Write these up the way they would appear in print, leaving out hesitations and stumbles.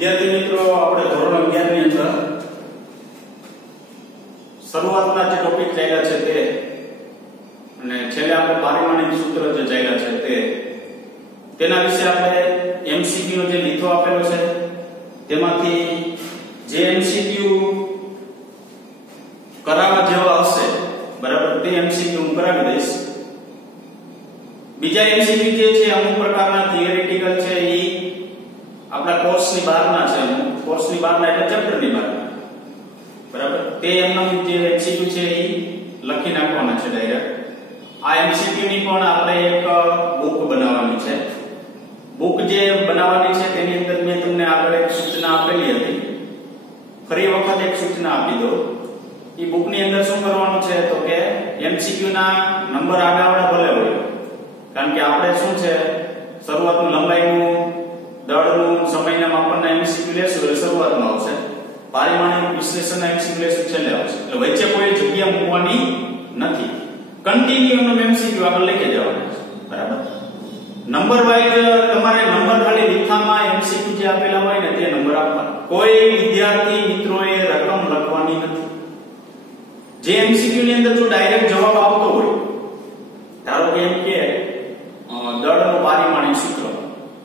વિદ્યાર્થી મિત્રો આપણે ધોરણ 11 ની અંદર શરૂઆતના જે ટોપિક ચાલ્યા છે તે અને છેલ્લે આપણે પારિમાણિક સૂત્ર જે ચાલ્યા છે તેના વિશે આપણે MCQ નો જે લીધો આપેલો છે તેમાંથી જે MCQ કરાવવા જેવા હશે બરાબર તે MCQ હું કરાવી દઈશ. બીજા MCQ જે છે અમુક પ્રકારના થિયરિટિકલ છે એ આપણા કોર્સની બહારના છે, કોર્સની બહારના એટલે ચેપ્ટરની બહારના બરાબર તે એમનો જે MCQ છે એ લખી નાખવાના છે ડાયરેક્ટ. આ MCQ ની પણ આપણે એક બુક બનાવવાની છે. બુક જે બનાવવાની છે તેની અંદર મેં તમને આગળ એક સૂચના આપેલી હતી, ફરી વખત એક સૂચના આપી દો. એ બુક ની અંદર શું કરવાનું છે તો કે MCQ ના નંબર આગળ ભલે હોય, કારણ કે આપણે શું છે શરૂઆતનું લંબાઈનું દળનું સમયના માપનના MCQ લેશું એટલે શરૂઆતમાં આવશે, પારિમાણિક વિશ્લેષણના MCQ લેશું છેલ્લે આવશે. એટલે વચ્ચે કોઈ જગ્યા મૂકવાની નથી, કન્ટિન્યુઅસ MCQ આગળ લઈ જવાના છે બરાબર. નંબર વાઇઝ તમારે નંબર ખાલી લીખામાં MCQ જે આપેલા હોય ને તે નંબર આપવાના. કોઈ વિદ્યાર્થી મિત્રોએ રકમ લખવાની નથી. જે MCQ ની અંદર જો ડાયરેક્ટ જવાબ આવતો હોય, ધારો કે એમ કે દળનું પારિમાણિક સૂત્ર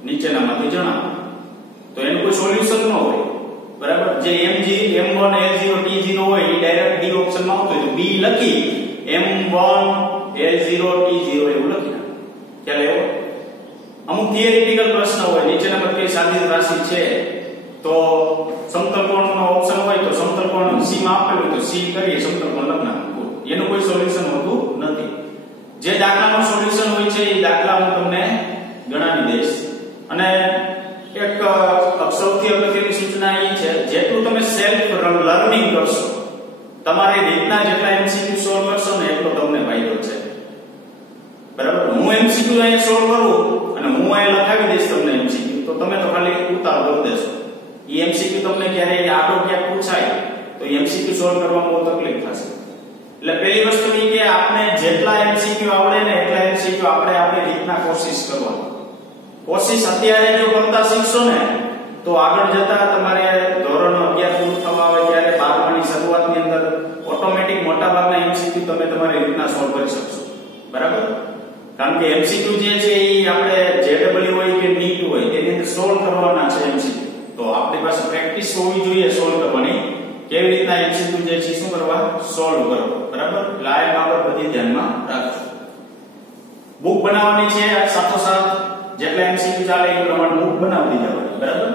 નીચેનામાંથી જણાવો, તો એનું કોઈ સોલ્યુશન ન હોય બરાબર. જે mg m1 l0 t0 હોય એ ડાયરેક્ટ D ઓપ્શનમાં આવતો હોય તો B લખી m1 l0 t0 એવું લખી નાખો. ખ્યાલ આવ્યો? અમુક થિયરિટિકલ પ્રશ્ન હોય, નીચેના પર કઈ સાદિત રાશિ છે તો સમતલ કોણનો ઓપ્શન હોય તો સમતલ કોણ C માં આપેલું તો C કરીએ સમતલ કોણ લખી નાખો. એનું કોઈ સોલ્યુશન હોતું નથી. જે દાખલાનું સોલ્યુશન હોય છે એ દાખલા હું તમને ગણાવી દઈશ. અને એક સૌથી અગત્યની સૂચના એ છે, જેટલું તમે સેલ્ફ લર્નિંગ કરશો, તમારી રીતના જેટલા MCQ સોલ્વ કરશો ને એટલો તમને ફાયદો છે બરાબર. હું MCQ અહીંયા સોલ્વ કરું અને હું અહીંયા લખાવી દઈશ તમને MCQ, તો તમે તો ખાલી ઉતાર કરી દેશો. એ MCQ તમને ક્યારેય આડો ક્યાંક પૂછાય તો MCQ સોલ્વ કરવામાં બહુ તકલીફ થશે. એટલે પહેલી વસ્તુ એ કે આપણે જેટલા MCQ આવડે ને એટલા MCQ આપણે આપણી રીતના કોશિશ કરવાની. કોશિશ અત્યારે જો કરતા શીખશો ને તો આગળ જતા તમારે ધોરણ 11 પૂરું થવા આવે ત્યારે 12માની શરૂઆતની અંદર ઓટોમેટિક મોટાભાગના MCQ તમે તમારી રીતના સોલ્વ કરી શકશો બરાબર. કારણ કે MCQ જે છે એ આપણે JEE હોય કે NEET હોય તેની અંદર સોલ્વ કરવાના છે MCQ. તો આપણી પાસે પ્રેક્ટિસ હોવી જોઈએ સોલ્વ કરવાની, કેવી રીતના MCQ જે છે શું કરવા સોલ્વ કરવા બરાબર. એટલે આ બાબત બધી ધ્યાનમાં રાખજો. બુક બનાવવાની છે સાથોસાથ જેટલા MCQ ચાલે એ પ્રમાણે બુક બનાવી દેવાની બરાબર.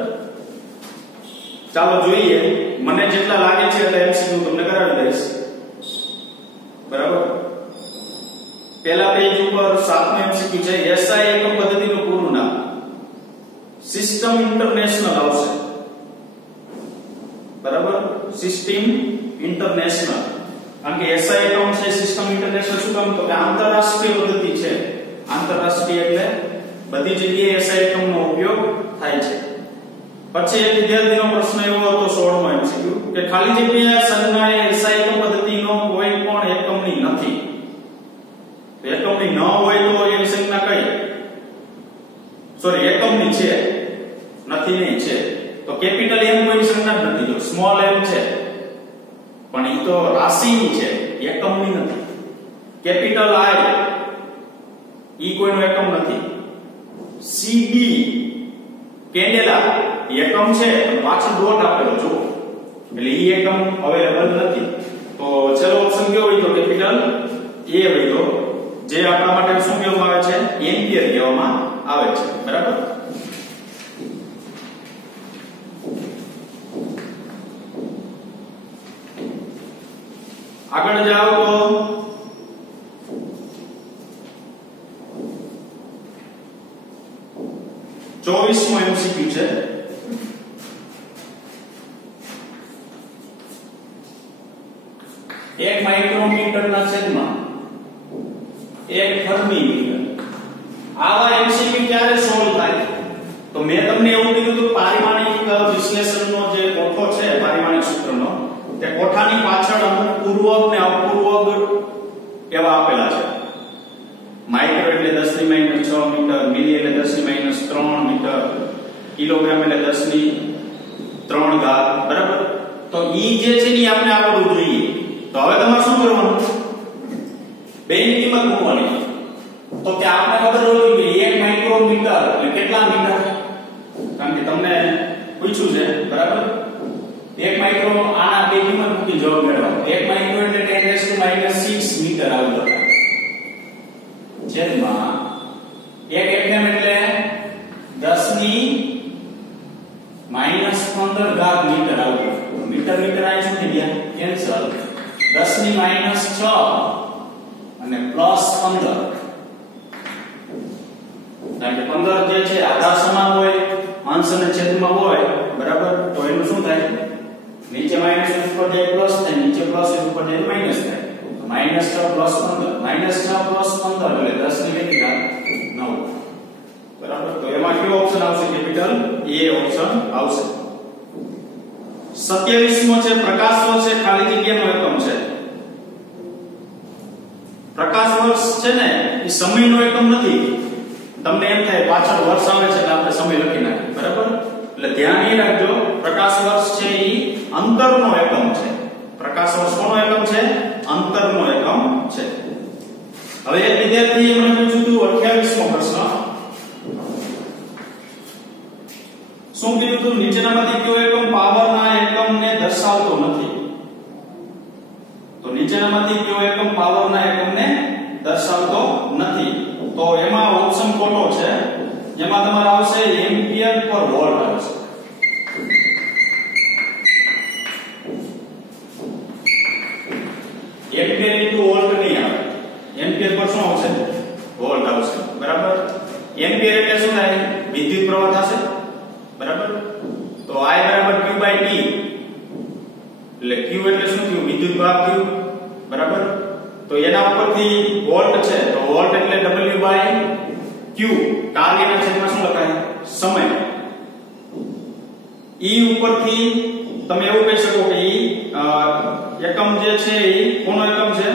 ચાલો જોઈએ, મને જેટલા લાગે છે એટલે MCQ તમને કરાવી દઈશ બરાબર. પહેલા પેજ ઉપર 7મો MCQ છે, SI એકમ પદ્ધતિનું પૂરું નામ સિસ્ટમ ઇન્ટરનેશનલ આવશે બરાબર. સિસ્ટમ ઇન્ટરનેશનલ, કારણ કે SI એકમ છે સિસ્ટમ ઇન્ટરનેશનલ શું કામ તો કે આંતરરાષ્ટ્રીય પદ્ધતિ છે. આંતરરાષ્ટ્રીય એટલે બધી જગ્યાએ SI એકમનો ઉપયોગ થાય છે. પછી એક વિદ્યાર્થીનો પ્રશ્ન એવો હતો 16મો MCQ કે ખાલી જગ્યા સંજ્ઞાએ SI એકમ પદ્ધતિનો કોઈ પણ એકમની નથી. એકમની ન હોય તો એની સંજ્ઞા કઈ સોરી એકમની છે નથી નહીં છે તો કેપિટલ M કોઈની સંજ્ઞા જ નથી, જો સ્મોલ m છે પણ એ તો રાશિની છે એકમની નથી. કેપિટલ I ઈ કોઈનો એકમ નથી. CB કેન્ડેલા એકમ છે પાછળ ડોટ આપેલો જો એટલે ઈ એકમ અવેલેબલ નથી. તો ચલો ઓપ્શન કયો હોય તો કેપિટલ A હોય તો જે આપણા માટે શું કહેવામાં આવે છે એમ્પિયર કહેવામાં આવે છે બરાબર. આગળ જાઓ તો 24મો MCQ છે, એક માઇક્રોમીટરના છેદમાં એક ફર્મી. આવા MCQ ક્યારે સોલ્વ થાય તો મેં તમને એવું કીધું હતું પારિમાણિક વિશ્લેષણનો જે કોઠો છે પારિમાણિક સૂત્રનો તે કોઠાની પાછળ અમુક પૂર્વક ને અપૂર્વક એવા આપેલા છે. માઇક્રો એટલે 10 ની -6 મીટર, મિલી એટલે 10 ની -3 મીટર, કિલોગ્રામ એટલે 10 ની 3 ઘાત બરાબર. તો ઈ જે છે ને આપણે આવડવું જોઈએ. તો હવે તમારે શું કરવાનું? બેની કિંમત મૂકવાની. તો કે આપણે ખબર હોવી જોઈએ 1 માઇક્રોમીટર એટલે કેટલા મીટર? કારણ કે તમને પૂછ્યું છે બરાબર. 1 માઇક્રો આના બે કિંમત મૂકી જવાબ મેળવો. 1 માઇક્રો એટલે 10⁻6 મીટર આવતો થાય. છેદમાં 1 એકમ એટલે 10⁻15 ઘાત મીટર આવતો. મીટર મીટર આ શું થઈ ગયા? કેન્સલ. 10⁻6 અને +15. કારણ કે 15 જે છે આધાર સમાન હોય, અંશ અને છેદમાં હોય બરાબર. તો એનું શું થાય? નીચે માઈનસ ઉપર જાય પ્લસ થાય, નીચે પ્લસ ઉપર જાય માઈનસ થાય. તો -6 + 15 -6 + 15 એટલે 10 ની કેટલી ઘાત? 9 બરાબર. તો એમાં કયો ઓપ્શન આવશે? કેપિટલ એ ઓપ્શન આવશે. 27મો છે પ્રકાશ વર્ષ છે ખાલી જગ્યાનો એકમ છે. પ્રકાશ વર્ષ છે ને એ સમયનો એકમ નથી. તમને એમ થાય પાછળ વર્ષ આવે છે એટલે આપણે સમય લખી નાખીએ બરાબર. એટલે ધ્યાન એ રાખજો પ્રકાશ વર્ષ છે એ અંતરનો એકમ છે. પ્રકાશ વર્ષ કોનો એકમ છે? અંતરનો એકમ છે. હવે એક વિદ્યાર્થીએ મને પૂછ્યું હતું 28મો પ્રશ્ન. શું કીધું હતું? નીચેનામાંથી કયો એકમ પાવરના એકમને દર્શાવતો નથી? તો નીચેનામાંથી કયો એકમ પાવરના એકમને દર્શાવતો નથી? તો એમાં ઓપ્શન ખોટો છે. એમાં તમારે આવશે એમ્પિયર પર વોલ્ટ આવશે. એમ્પિયર ઇન્ટુ વોલ્ટ નહીં આવે. એમ્પિયર પર શું આવશે? વોલ્ટ આવશે બરાબર. એમ્પિયર એટલે શું થાય? વિદ્યુત પ્રવાહ થશે બરાબર. તો I q/t એટલે q એટલે શું થયું? વિદ્યુત પ્રવાહ થયું બરાબર. તો એના ઉપરથી વોલ્ટ છે તો વોલ્ટ એટલે W/q. કાર્યના છેદમાં શું લખાય? સમય. E ઉપરથી તમે એવું કહી શકો કે એકમ જે છે એ કોનો એકમ છે?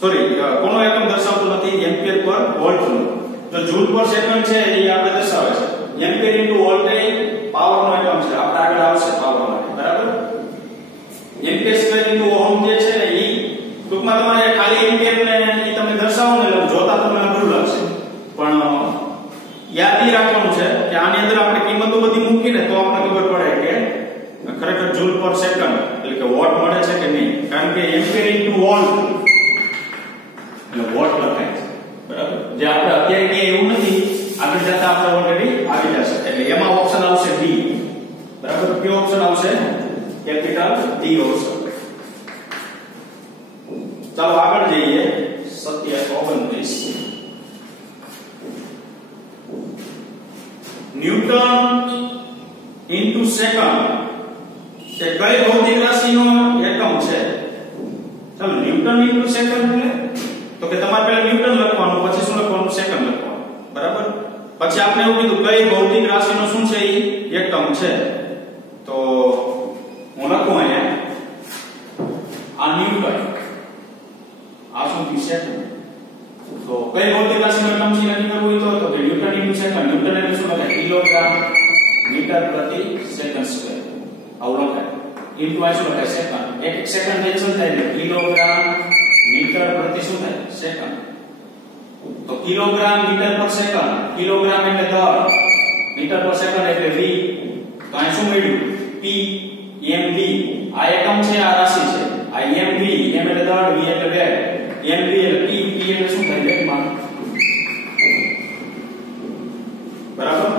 સોરી, કોનો એકમ દર્શાવતો નથી? એમ્પિયર પર વોલ્ટ નો. તો જૂલ પર સેકન્ડ છે એ આપણે દર્શાવે છે. એમ્પિયર ઇન્ટુ વોલ્ટેજ પાવરનો એકમ છે. આપણે આગળ આવશે પાવર માટે બરાબર. એમ્પિયર સ્ક્વેર ઇન્ટુ ઓહમ જે છે ને એ ટૂંકમાં તમારે ખાલી એમ્પિયર ને એ તમે દર્શાવો ને એટલે જોતા તમને અઘરું લાગશે. પણ યાદ એ રાખવાનું છે કે આની અંદર આપણે કિંમતો બધી મૂકીને તો આપણને ખબર પડે કે ખરેખર જૂલ પર સેકન્ડ એટલે કે વોટ મળે છે કે નહીં. કારણ કે એમ્પિયર ઇન્ટુ વોલ્ટ એટલે વોટ લખાય છે બરાબર. જે આપણે અત્યારે કે એવું નથી, આગળ જતા આપણે ઓલરેડી આવી જશે. એટલે એમાં ઓપ્શન આવશે ડી બરાબર. કયો ઓપ્શન આવશે? Capital D option. ચાલો આગળ જઈએ. 27-29 ન્યૂટન ઇન્ટુ સેકન્ડ તે કઈ ભૌતિક રાશિનો એકમ છે? ચાલો ન્યૂટન ઇન્ટુ સેકન્ડ એટલે તો કે તમારે પહેલા ન્યૂટન લખવાનું, પછી શું લખવાનું? સેકન્ડ લખવાનું બરાબર. પછી આપણે એવું કીધું કઈ ભૌતિક રાશિનો શું છે એ એકમ છે. તો હું લખું અહીંયા આ ન્યૂટન, આ શું છે? સેકન્ડ. તો કઈ ભૌતિક રાશિનો એકમ છે નક્કી કરવું હોય તો કે ન્યૂટન ઇન્ટુ સેકન્ડ. ન્યૂટન એટલે શું લખાય? કિલોગ્રામ મીટર પ્રતિ સેકન્ડ સ્ક્વેર. આવું લખાય. ઇન્ટુ આ શું લખાય? સેકન્ડ. એક સેકન્ડ કેન્સલ થાય એટલે કિલોગ્રામ મીટર પ્રતિ શું થાય? સેકન્ડ. તો kilogram metre per second. Kilogram એટલે દર, મીટર પર સેકન્ડ એટલે v. તો આ શું મળ્યું? p mv. આ એકમ છે, આ રાશિ છે. આ mv, m એટલે દર, v એટલે વેગ. mv એટલે p એટલે શું થાય? વેગમાન બરાબર.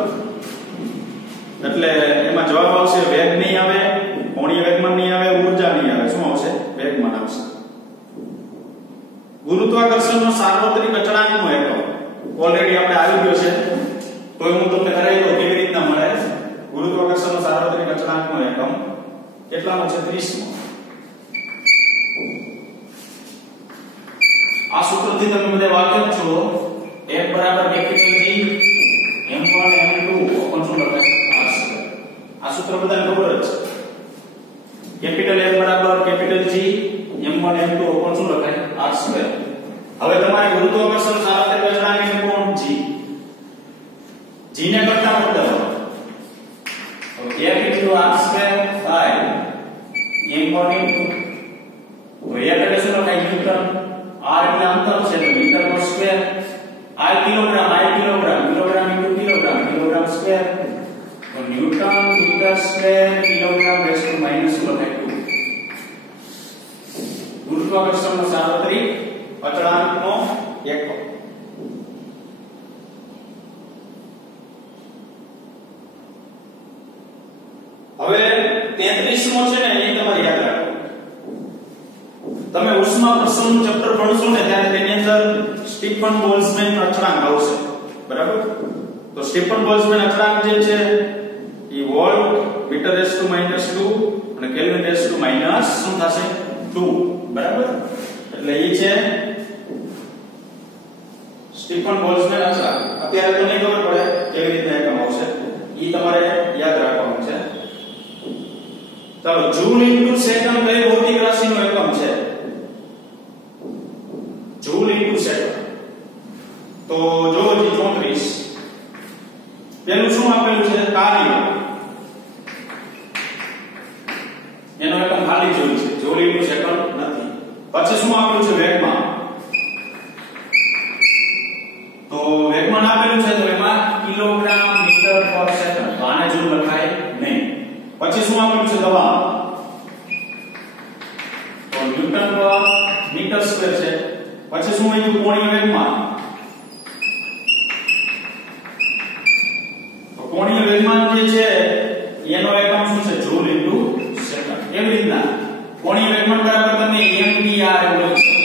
એટલે એમાં જવાબ આવશે વેગ નહીં આવે, કોણીય વેગમાન નહીં આવે, ઊર્જા નહીં આવે. શું આવશે? વેગમાન આવશે. ગુરુત્વાકર્ષણનો સાર્વત્રિક અચળાંકનો એકમ ઓલરેડી આપણે આવી ગયો છે. તો હું તમને કરાવી દઉં કેવી રીતના મળે. ગુરુત્વાકર્ષણનો સાર્વત્રિક અચળાંકનો એકમ કેટલાનો છે? 30મો. આ સૂત્રથી તમે બધા વાકેફ છો. F બરાબર capital G m1 m2 open શું લખાય? r². આ સૂત્ર બધાને ખબર જ છે. કેપિટલ F બરાબર capital G m1 m2 open શું લખાય? r². હવે તમારે ગુરુત્વાકર્ષણ સાર્વત્રિક અચળાંકનો કોણ? G. G ને કરતા બદલો. હવે F * r² 1 into तो एक એટલે શું લખાય ન્યૂટન r એટલે અંતર છે તો મીટર પર square r kilogram kilogram into kilogram square તો newton metre square kilogram raise to minus શું લખાય 2 ગુરુત્વાકર્ષણનો સાર્વત્રિક અચળાંકનો એકમ હવે 33મો છે ને એ તમારે યાદ રાખો તમે ઉષ્મા પ્રસરણનું ચેપ્ટર ભણશો ને ત્યારે તેની અંદર સ્ટીફન બોલ્ટ્ઝમેન અચળાંક આવશે બરાબર તો સ્ટીફન બોલ્ટ્ઝમેન અચળાંક જે છે એ વોલ્ટ મીટર રેઝ ટુ -2 અને કેલ્વિન રેઝ ટુ માઈનસ શું થશે 2 બરાબર એટલે એ છે સ્ટીફન બોલ્ટ્ઝમેન અચળાંક અત્યારે તો નહીં ખબર પડે કેવી રીતે એકમ આવશે એ તમારે યાદ રાખવાનું છે ચાલો જૂલ ઇન્ટુ સેકન્ડ કઈ ભૌતિક રાશિનો એકમ છે જૂલ ઇન્ટુ સેકન્ડ તો જો 34 પેલું શું આપેલું છે કાર્ય એનો એકમ ખાલી જોઈ છે જૂલ ઇન્ટુ સેકન્ડ નથી પછી શું આપેલું છે વેગમાન તો વેગમાન આપેલું છે તો એમાં કિલોગ્રામ મીટર પર સેકન્ડ તો આને જૂલ લખાય નહીં પછી શું આપેલું છે દબાણ તો ન્યૂટન પર મીટર સ્ક્વેર છે પછી શું આપ્યું કોણીય વેગમાન તો કોણીય વેગમાન જે છે એનો એકમ શું છે જૂલ ઇન્ટુ સેકન્ડ એવી રીતના કોણીય વેગમાન બરાબર તમે mvr એવું લખી શકો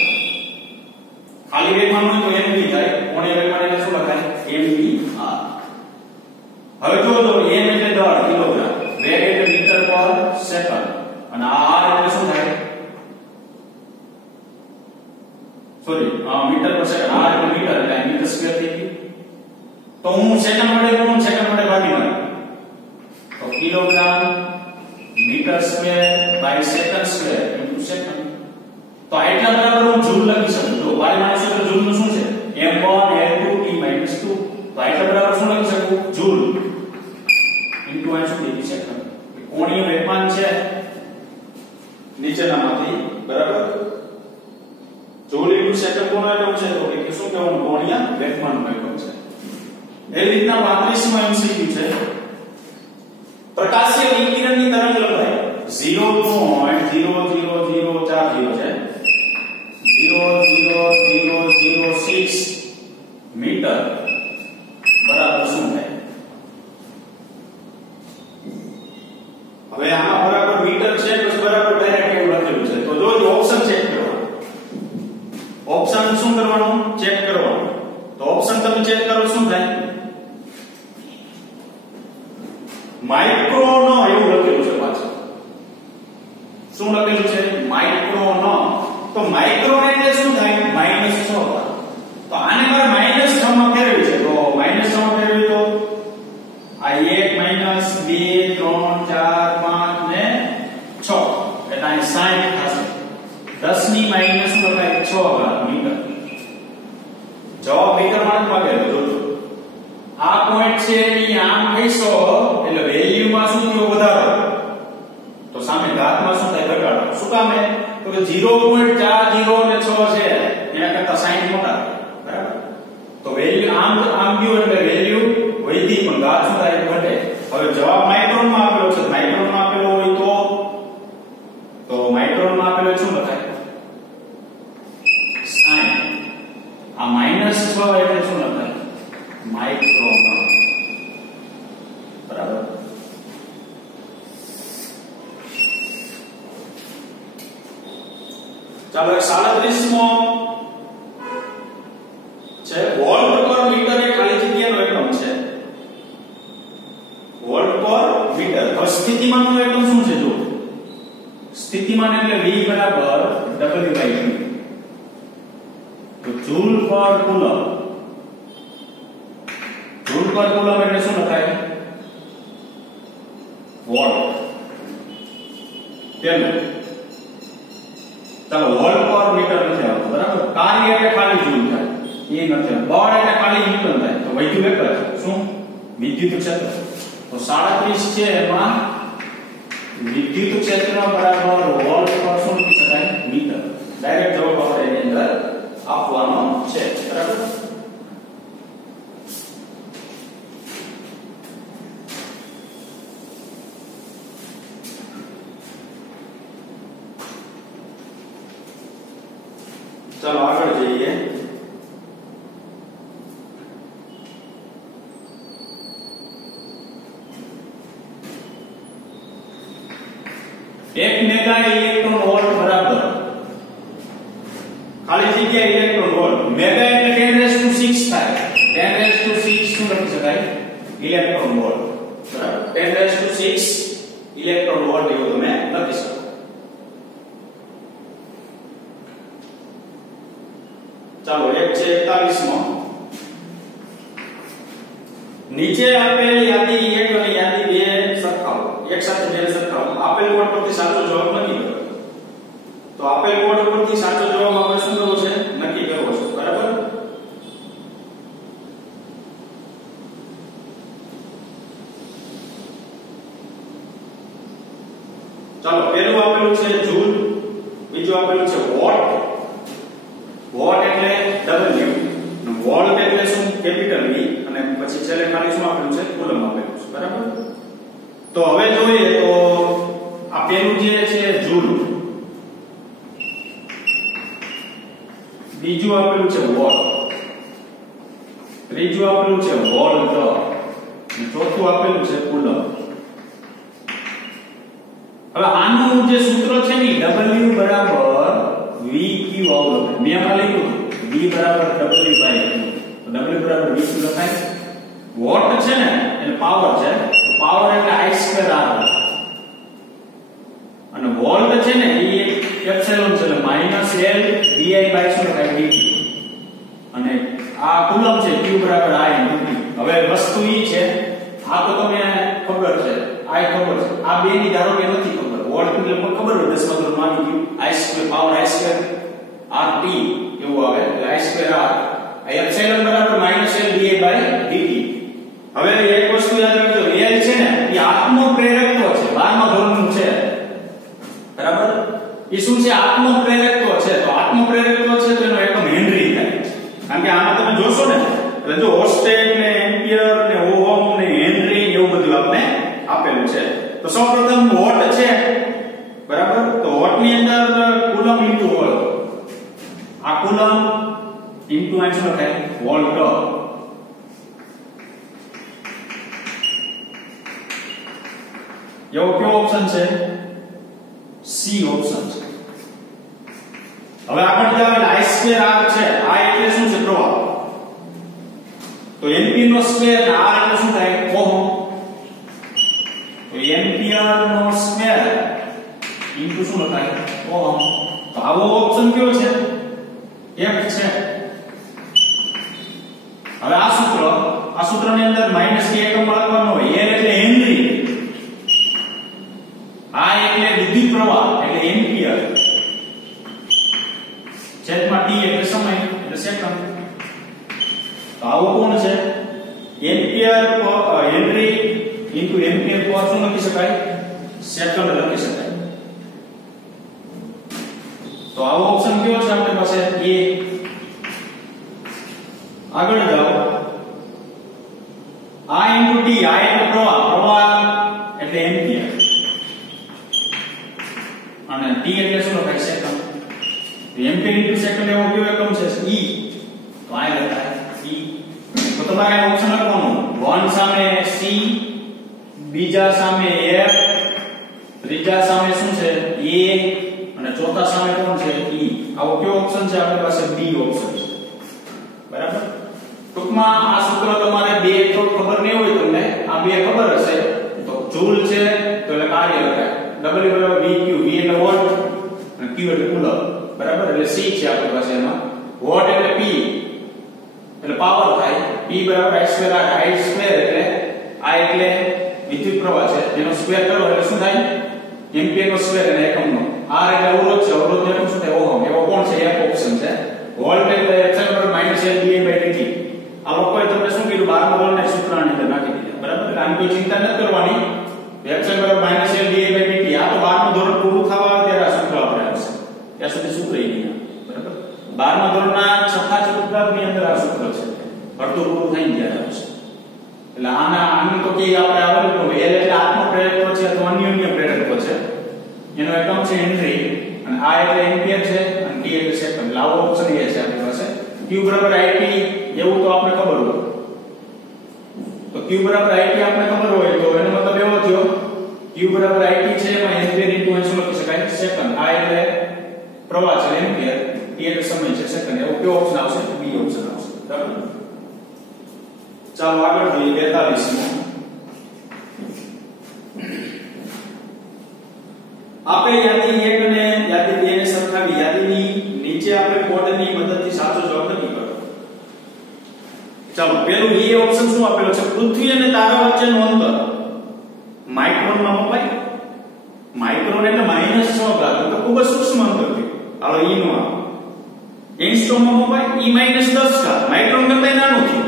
ખાલી વેગમાન હોય તો mv થાય કોણીય વેગમાન એટલે શું લખાય mvr હવે જો તો m એટલે દર કિલોગ્રામ વેગ એટલે મીટર પર સેકન્ડ અને આ r એટલે શું થાય sorry metre per second r એટલે મીટર એટલે મીટર સ્ક્વેર થઈ ગયું તો હું સેકન્ડ વડે ભાગી નાખું તો kilogram metre square by second square into second તો આટલા બરાબર હું જૂલ લખી શકું તો વાયુના સૂત્ર જૂલનું શું છે m1 l2 t - 2 તો આટલા બરાબર શું લખી શકું જૂલ ઇન્ટુ આ શું લખી શકું કોણીય વેગમાન છે નીચેનામાંથી બરાબર જૂલ ઇન્ટુ સેકન્ડ કોનો એકમ છે તો કે શું કહેવાનું કોણીય વેગમાનનો એકમ છે એ રીતના 35મો MCQ છે પ્રકાશીય વિકિરણની તરંગ લંબાઈ 0.00040 છે 0.0006 મીટર બરાબર શું થાય હવે આમાં બરાબર મીટર છે પછી બરાબર ડાયરેક્ટ એવું લખેલું છે તો જો ઓપ્શન ચેક કરો ઓપ્શન શું કરવાનું ચેક કરવાનું તો ઓપ્શન તમે ચેક કરો શું થાય માઇક્રોન એવું લખેલું છે પાછળ શું લખેલું છે માઇક્રોન તો માઇક્રોન એટલે શું થાય -6 તો આને મારે -6 માં ફેરવી છે તો -6 માં ફેરવી તો આ 1 -2 3 4 5 ને 6 એટલે આ 60 થશે 10 ની માઈનસ શું લખાય 6 મીટર જવાબ મીટર માં માંગેલો જોજો આ પોઈન્ટ છે એ આમ કહીશો એટલે વેલ્યુમાં શું થયો વધારો તો સામે ઘાતમાં શું થાય ઘટાડો શું કામ હે તો કે 0.40 અને 6 છે એના કરતા 60 મોટા બરાબર તો વેલ્યુ આમ ગયું એટલે વેલ્યુ વધી પણ ઘાત શું થાય ઘટે હવે જવાબ માઇક્રોન માં આપેલો છે માઇક્રોન માં આપેલો હોય તો માઇક્રોન માં આપેલો શું લખાય 60 આ -6 એટલે શું લખાય માઇક્રોન બરાબર ચાલો 37મો છે વોલ્ટ પર મીટર એ ખાલી જગ્યાનો એકમ છે વોલ્ટ પર મીટર હવે સ્થિતિમાનનો એકમ શું છે જો સ્થિતિમાન એટલે V બરાબર W/Q તો જૂલ પર કુલમ જૂલ પર કુલમ એટલે શું લખાય વોલ્ટ પેલું ચાલો વોલ્ટ પર મીટર નથી આવતું બરાબર કાર્ય એટલે ખાલી જૂલ થાય એ નથી બળ એટલે ખાલી ન્યૂટન થાય તો વૈદ્યુત વેક્ટર શું વિદ્યુત ક્ષેત્ર તો 37 છે એમાં વિદ્યુત ક્ષેત્ર બરાબર વોલ્ટ ચાલો આગળ જઈએ. એક મેગા ઇલેક્ટ્રોન વોલ્ટ બરાબર ખાલી જગ્યા ઇલેક્ટ્રોન વોલ્ટ. મેગા એટલે 10⁶ થાય. 10⁶ શું લખી શકાય? Electron volt. બરાબર 10⁶ ઇલેક્ટ્રોન વોલ્ટ એવું તમે લખી શકો. ચાલો એક છે 41મો. નીચે આપેલી યાદી 1 અને યાદી 2 સરખાવો. એક સાથે બે સરખાવો. આપેલ કોડ પરથી સાચો જવાબ નક્કી કરો. તો આપેલ કોડ પરથી સાચો જવાબ આપણે શું કરવો છે? નક્કી કરવો છે. બરાબર. ચાલો પહેલું આપેલું છે જૂલ, બીજું આપેલું છે વોટ. વોટ એટલે W, વોલ્ટ એટલે શું? કેપિટલ V, અને પછી છેલ્લે ખાલી શું આપેલું છે? કુલમ આપેલું છે. બરાબર. તો હવે જોઈએ તો આ પેલું જે છે જૂલ, બીજું આપેલું છે વોટ, ત્રીજું આપેલું છે વોલ્ટ, અને ચોથું આપેલું છે કુલમ. હવે આનું જે સૂત્ર છે ને W બરાબર VQ આવું લખાય. મેં આમાં લખ્યું V બરાબર W/Q. તો W બરાબર VQ લખાય. વોટ છે ને એટલે પાવર છે. પાવર એટલે I²R. અને વોલ્ટ છે ને એ એપ્સિલોન છે એટલે -L VI/શું લખાય? dt. અને આ કુલમ છે Q બરાબર I × t. હવે વસ્તુ ઈ છે, આ તો તમને ખબર છે, I ખબર છે, આ બે ની ધારો કે નથી ખબર. વોલ્ટ એટલે ખબર હોય 10 માં ધોરણ માં I² પાવર I² RT એવું આવે એટલે I²R. આ એપ્સિલોન બરાબર -L VI/dt. હવે એક વસ્તુ યાદ રાખજો, L છે ને એ આત્મ પ્રેરકત્વ છે. 12મા ધોરણનું છે. બરાબર. એ શું છે? આત્મ પ્રેરકત્વ છે. તો આત્મ પ્રેરકત્વ છે તો એનો એકમ હેનરી થાય. કારણ કે આમાં તમે જોશો ને એટલે જો ઓસ્ટેટ ને એમ્પિયર ને ઓહમ ને હેનરી એવું બધું આપણે આપેલું છે. તો સૌપ્રથમ વોટ છે. બરાબર. તો વોટ ની અંદર કુલમ ઇન્ટુ વોલ્ટ. આ કુલમ ઇન્ટુ આ શું થાય? વોલ્ટ. એવો કયો ઓપ્શન છે? સી ઓપ્શન છે. હવે આગળ જાવ I²R છે. આ એટલે શું છે? પ્રવાહ. તો એમ્પિયર નો સ્ક્વેર ને R એટલે શું થાય? ઓહમ. તો એમ્પિયર નો સ્ક્વેર ઇન્ટુ શું લખાય? ઓહમ. તો આવો ઓપ્શન કયો છે? F છે. હવે આ સૂત્રની અંદર માઈનસ કે એકમમાં લખવાનું હોય. L એટલે હેનરી, આ એટલે વિદ્યુત પ્રવાહ એટલે એમ્પિયર, છેદમાં t એટલે સમય એટલે સેકન્ડ. તો આવો કોણ છે? એમ્પિયર હેનરી ઇન્ટુ એમ્પિયર પર શું લખી શકાય? સેકન્ડ લખી શકાય. તો આવો ઓપ્શન કયો છે આપણી પાસે? A. આગળ જાઓ. I ઇન્ટુ t, I એટલે પ્રવાહ એટલે એમ્પિયર, અને t એટલે શું લખાય? સેકન્ડ. એમ્પિયર ઇન્ટુ સેકન્ડ એવો કયો એકમ છે? E. તો આ લખાય E. તો તમારે ઓપ્શન લખવાનું 1 સામે C, બીજા સામે F, ત્રીજા સામે શું છે? A, અને ચોથા સામે કોણ છે? E. આવો કયો ઓપ્શન છે આપણી પાસે? B ઓપ્શન છે. બરાબર. ટૂંકમાં આ સૂત્ર તમારે બે તો ખબર નહીં હોય તમને, આ બે ખબર હશે તો જૂલ છે તો એટલે કાર્ય લખાય. W બરાબર VQ, V એટલે વોલ્ટ અને Q એટલે કુલમ. બરાબર. એટલે C છે આપણી પાસે એમાં. વોટ એટલે P એટલે પાવર થાય. P બરાબર I²R. I² એટલે I એટલે વિદ્યુત પ્રવાહ છે, એનો સ્ક્વેર કરો એટલે શું થાય? એમ્પિયર નો સ્ક્વેર એટલે એકમનો. R એટલે અવરોધ છે, અવરોધ એટલે શું થાય? ઓહમ. એવો કોણ છે? F ઓપ્શન છે. વોલ્ટ એટલે એપ્સિલોન બરાબર -L VI/dt. આ લોકોએ તમને શું કીધું? 12મા ધોરણના સૂત્રની અંદર નાખી દીધા. બરાબર. એટલે આની કોઈ ચિંતા નથી કરવાની. એપ્સિલોન બરાબર -L VI/dt. આ તો 12મું ધોરણ પૂરું થવા આવે ત્યારે આ સૂત્ર આપણે આવશે. ત્યાં સુધી સૂત્ર ઈ નહીં. બરાબર. 12મા ધોરણના છઠ્ઠા ચતુર્થાંકની અંદર આ સૂત્ર છે. અડધું પૂરું થઈને ત્યારે આવશે. એટલે આની તો કે આપણે આવડતું હોય. L એટલે આત્મ પ્રેરકત્વ છે અથવા અન્યોન્ય પ્રેરકત્વ છે. એનો એકમ છે હેનરી, અને આ એટલે એમ્પિયર છે અને t એટલે સેકન્ડ. લાવો ઓપ્શન એ છે આપણી પાસે q બરાબર it એવું તો આપણે ખબર હોય. તો q બરાબર it આપણે ખબર હોય તો એનો મતલબ એવો થયો q બરાબર it છે એમાં એમ્પિયર ઇન્ટુ શું લખી શકાય સેકન્ડ. આ એટલે પ્રવાહ છે એમ્પિયર, t એટલે સમય છે સેકન્ડ. એવું કયો ઓપ્શન આવશે? બી ઓપ્શન આવશે. બરાબર. ચાલો આગળ જોઈએ 42 આપણે યાદી 1 અને યાદી 2 ને સરખાવી યાદીની નીચે આપણે કોડની મદદથી સાચો જવાબ નક્કી કરો. ચાલો પહેલું એ ઓપ્શન શું આપેલો છે? પૃથ્વી અને તારા વચ્ચેનું અંતર માઇક્રોનમાં મપાય. માઇક્રોન એટલે -6 ભાગ, તો ખૂબ જ સૂક્ષ્મ અંતર છે. હાલો ઈ નો એંગસ્ટ્રોમમાં મપાય. ઈ -10 ઘાત માઇક્રોન કરતા નાનું છે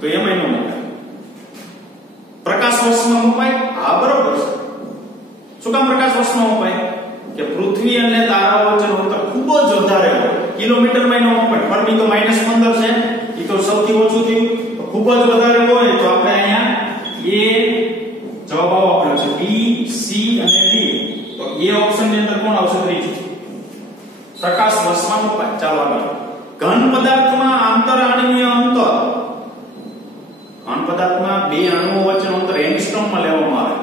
તો એમાં નો મપાય. પ્રકાશ વર્ષમાં મપાય. હા બરોબર છે. શું કામ પ્રકાશ વર્ષમાં મપાય? કે પૃથ્વી અને તારા વચ્ચેનું અંતર ખૂબ જ વધારે હોય. કિલોમીટરમાં નો મપાય. ફરમી તો -15 છે, ઈ તો સૌથી ઓછું થયું. તો ખૂબ જ વધારે હોય તો આપણે અહીંયા એ જવાબ આપેલો છે B, C અને D. તો એ ઓપ્શન ની અંદર કોણ આવશે? ત્રીજું. પ્રકાશ વર્ષમાં મપાય. ચાલો આગળ. ઘન પદાર્થમાં આંતરાણુય અંતર. ઘન પદાર્થમાં બે અણુઓ વચ્ચેનું અંતર એંગસ્ટ્રોમમાં લેવામાં આવે.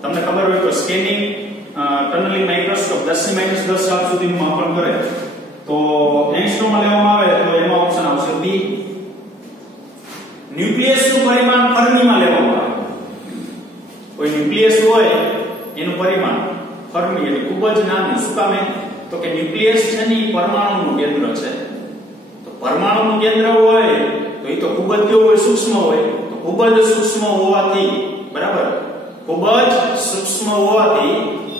તમને ખબર હોય તો સ્કેનિંગ ટનલિંગ માઇક્રોસ્કોપ 10 સુધીનું માપન કરે તો એંગસ્ટ્રોમમાં લેવામાં આવે તો એનો ઓપ્શન આવશે B. ન્યુક્લિયસનું પરિમાણ ફર્મીમાં લેવામાં આવે. કોઈ ન્યુક્લિયસ હોય એનું પરિમાણ ફર્મી એટલે ખૂબ જ નાનું. શું કામ? તો કે ન્યુક્લિયસ છે ને પરમાણુનું કેન્દ્ર છે. તો પરમાણુનું કેન્દ્ર હોય તો એ તો ખૂબ જ કેવું હોય? સૂક્ષ્મ હોય. તો ખૂબ જ સૂક્ષ્મ હોવાથી બરાબર ખૂબ જ સૂક્ષ્મ હોવાથી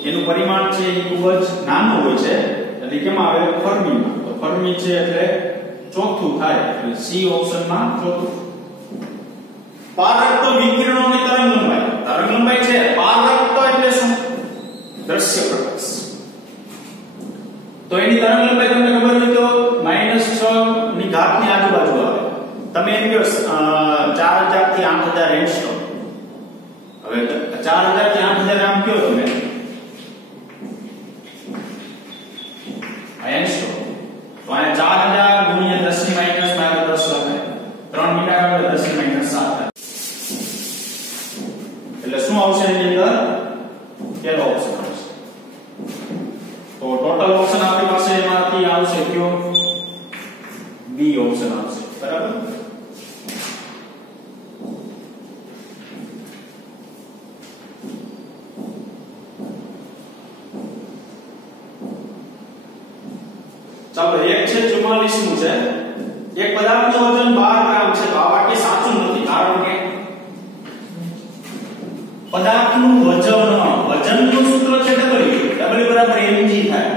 એનું પરિમાણ છે એ ખૂબ જ નાનું હોય છે. એટલે કેમાં આવે? ફર્મીમાં. તો ફર્મી છે એટલે ચોથું થાય. એટલે સી ઓપ્શનમાં ચોથું. પારક્ત વિકિરણોની તરંગલંબાઈ. તરંગલંબાઈ છે પારક્ત એટલે શું? દ્રશ્ય પ્રકાશ. તો એની તરંગલંબાઈ તમને ખબર હોય તો -6 ની ઘાતની આજુબાજુ આવે. તમે એમ કહો 4000 થી 8000 એંગસ્ટ્રોમ. હવે 4000 થી 8000 આમ કયો તમે એંગસ્ટ્રોમ. તો આ 4000 ગુણ્યા 10 ની -10 લખાય. 3 મીટર આવે 10 ની -7. એટલે શું આવશે એની અંદર? પહેલો ઓપ્શન આવશે. તો ટોટલ ઓપ્શન આપણી પાસે એમાંથી આવશે કયો? બી ઓપ્શન આવશે. બરાબર. ચાલો એક છે 44મું છે. એક પદાર્થનું વજન 12 ગ્રામ છે. તો આ વાક્ય સાચું નથી કારણ કે પદાર્થનું વજનનું સૂત્ર છે W બરાબર mg થાય.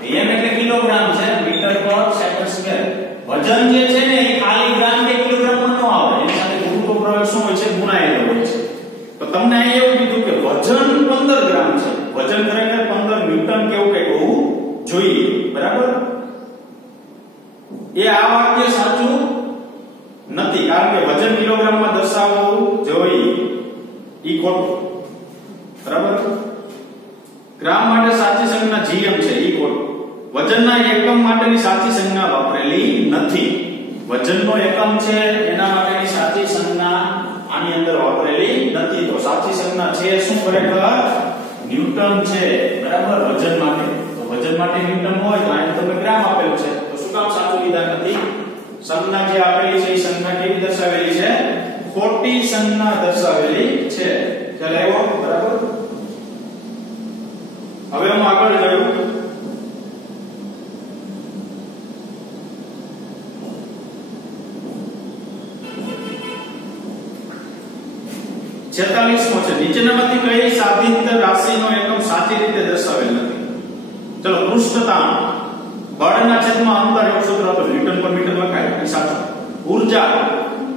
m એટલે કિલોગ્રામ છે મીટર પર સેકન્ડ સ્ક્વેર. વજન જે છે ને એ ખાલી ગ્રામ કે કિલોગ્રામમાં ન આવે. એની સાથે ગુરુત્વ પ્રવેગ શું હોય છે? ગુણાયેલો હોય છે. તો તમને અહીં એવું કીધું કે વજન 15 ગ્રામ છે. વજન ખરેખર 15 ન્યૂટન કેવું કંઈક હોવું જોઈએ. બરાબર. એ આ વાક્ય સાચું નથી કારણ કે વજન કિલોગ્રામમાં દર્શાવવું જોઈએ. ઈ ખોટું. બરાબર. ગ્રામ માટે સાચી સંજ્ઞા gm છે. ઈ ખોટું. વજનના એકમ માટેની સાચી સંજ્ઞા વાપરેલી નથી. વજનનો એકમ છે એના માટેની સાચી સંજ્ઞા આની અંદર વાપરેલી નથી. તો સાચી સંજ્ઞા છે શું? ખરેખર ન્યૂટન છે. બરાબર. વજન માટે. તો વજન માટે ન્યૂટન હોય તો અહીં તમે ગ્રામ આપેલું છે. તો શું કામ સાચું લીધા નથી? સંજ્ઞા જે આપેલી છે એ સંજ્ઞા કેવી દર્શાવેલી છે? ખોટી સંજ્ઞા દર્શાવેલી છે. ખ્યાલ આવ્યો? બરાબર. હવે હું આગળ જઉં. છેતાલીસમો છે. નીચેનામાંથી કઈ સાબિત રાશિનો એકમ સાચી રીતે દર્શાવેલ નથી? ચલો પૃષ્ઠતાણ બળના છેદમાં અંતર એવું સૂત્ર હતું ન્યૂટન પર મીટર લખાય એ સાચું. ઉર્જા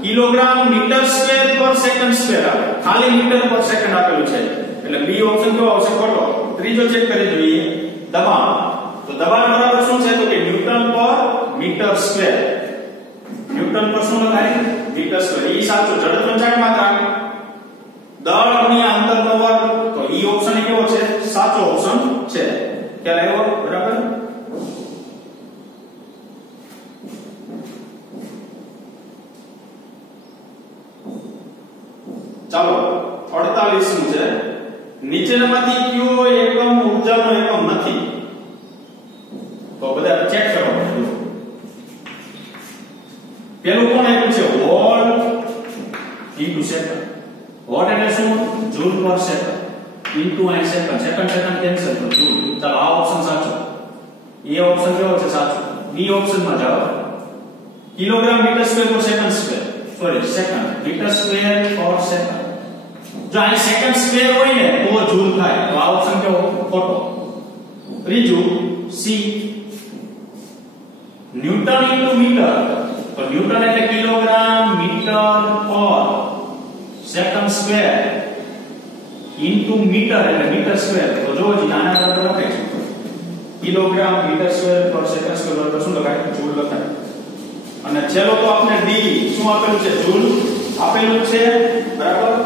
kilogram metre square per second square આવે. ખાલી મીટર પર સેકન્ડ આપેલું છે એટલે બી ઓપ્શન કેવો આવશે? ખોટો. ત્રીજો ચેક કરી જોઈએ. દબાણ. તો દબાણ બરાબર શું છે? તો કે ન્યૂટન પર મીટર સ્ક્વેર. ન્યૂટન પર શું લખાય? Metre square. ઈ સાચું. જડત્વની ચાર માત્રા દળ ગુણ્યા અંતરનો વર્ગ. તો ઈ ઓપ્શન કેવો છે? સાચો ઓપ્શન છે. ખ્યાલ આવ્યો? બરાબર. નીચેનામાંથી કયો એકમ ઊર્જાનો એકમ નથી તો બધા ચેક કરો પેલું કોણ આપ્યું છે વોટ ઇન્ટુ સેકન્ડ વોટ એટલે શું જૂલ પર સેકન્ડ ઇન્ટુ આ સેકન્ડ સેકન્ડ કેન્સલ તો જૂલ ચાલો આ ઓપ્શન સાચો એ ઓપ્શન કેવો છે સાચો બી ઓપ્શન માં જાઓ kilogram metre square per second square sorry second metre square per second જો આ સેકન્ડ સ્ક્વેર હોય ને તો જૂલ થાય તો આ ઓપ્શન કેવો ખોટો ત્રીજું સી ન્યૂટન ઇન્ટુ મીટર તો ન્યૂટન એટલે kilogram metre per second square into metre એટલે મીટર સ્ક્વેર તો જો જી આના પર લખાય છે kilogram metre square per second square તો શું લખાય જૂલ લખાય અને છેલ્લો તો આપણે ડી શું આપેલું છે જૂલ આપેલું છે બરાબર